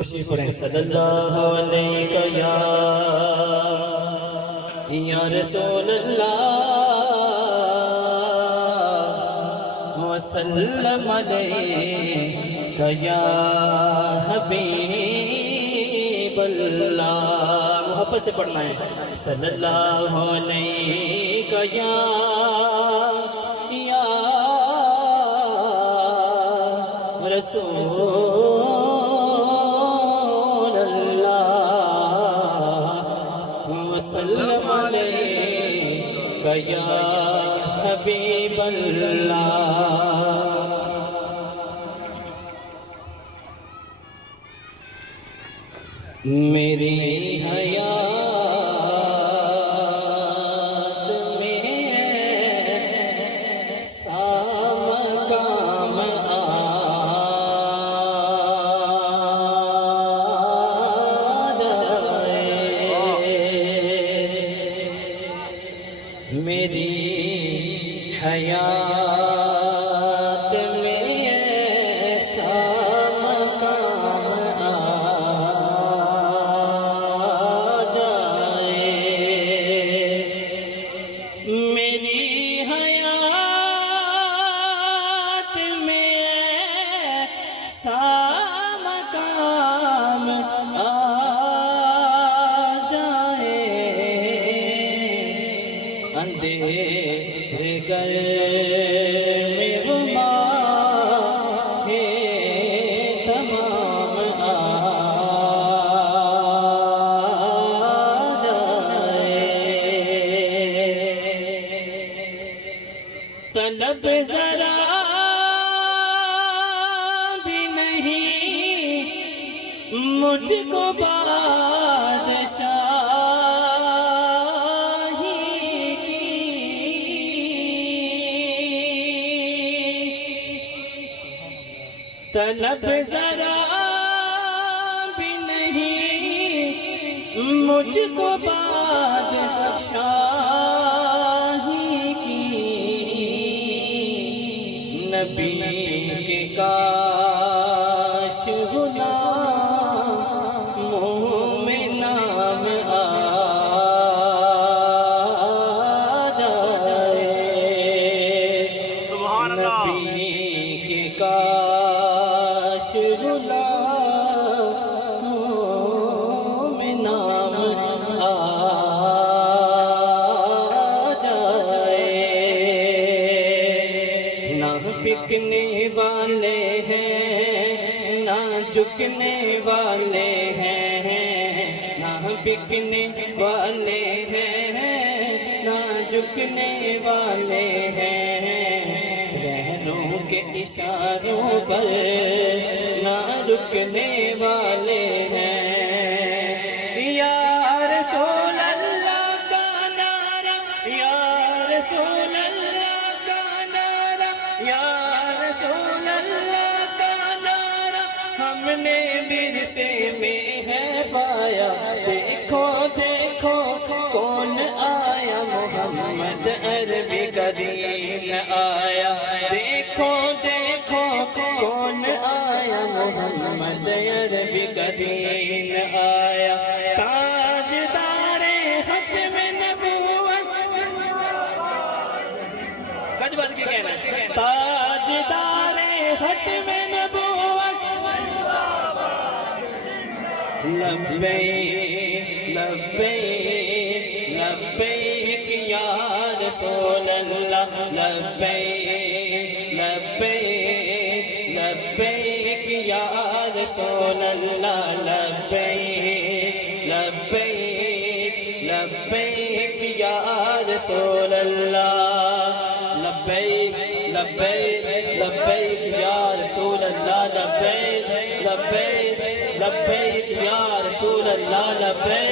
پڑھیں صلی اللہ علیہ یا رسول اللہ وسلم علیہ یا حبیب اللہ. محبت سے پڑھنا ہے صلی اللہ علیہ یا رسول اللہ وسلم علیہ یا حبیب اللہ. میری حیات میں سام کام آ جائے. میری حیات میں سام کام آ جائے. میری حیات میں سام کام آ جائے. اندھیرے گر میں وہ ماہ تمام آ جائے. طلب ذرا بھی نہیں مجھ کو بادشاہی کی. طلب ذرا بھی نہیں مجھ کو بادشاہی کی. نبی کے کاش غلام منہ میں نام آ جائے. نبی کے کاش غلام منہ میں نام آ جائے. نہ بکنے والے ہیں نہ جھکنے والے ہیں. نہ بکنے والے ہیں نہ جھکنے والے ہیں. رہنوں کے اشاروں پر نہ رکنے والے ہیں. یا رسول اللہ کا نعرہ یا رسول اللہ کا نعرہ یا رسول اللہ کا نعرہ ہم نے ورثے میں ہے پایا. دیکھو دیکھو کون آیا محمد عربی کا دین آیا. دیکھو دیکھو کون آیا محمد عربی کا دین آیا. تاجدار ختم نبوت کچھ بات کے کہنا تاجدار ختم نبوت لبیک لبیک لبیک یا رسول اللہ. لبیک لبیک لبیک یا رسول اللہ. لبیک لبیک لبیک یا رسول اللہ. لبیک لبیک لبیک یا رسول اللہ. لبیک لبیک لبیک یا رسول اللہ. لبیک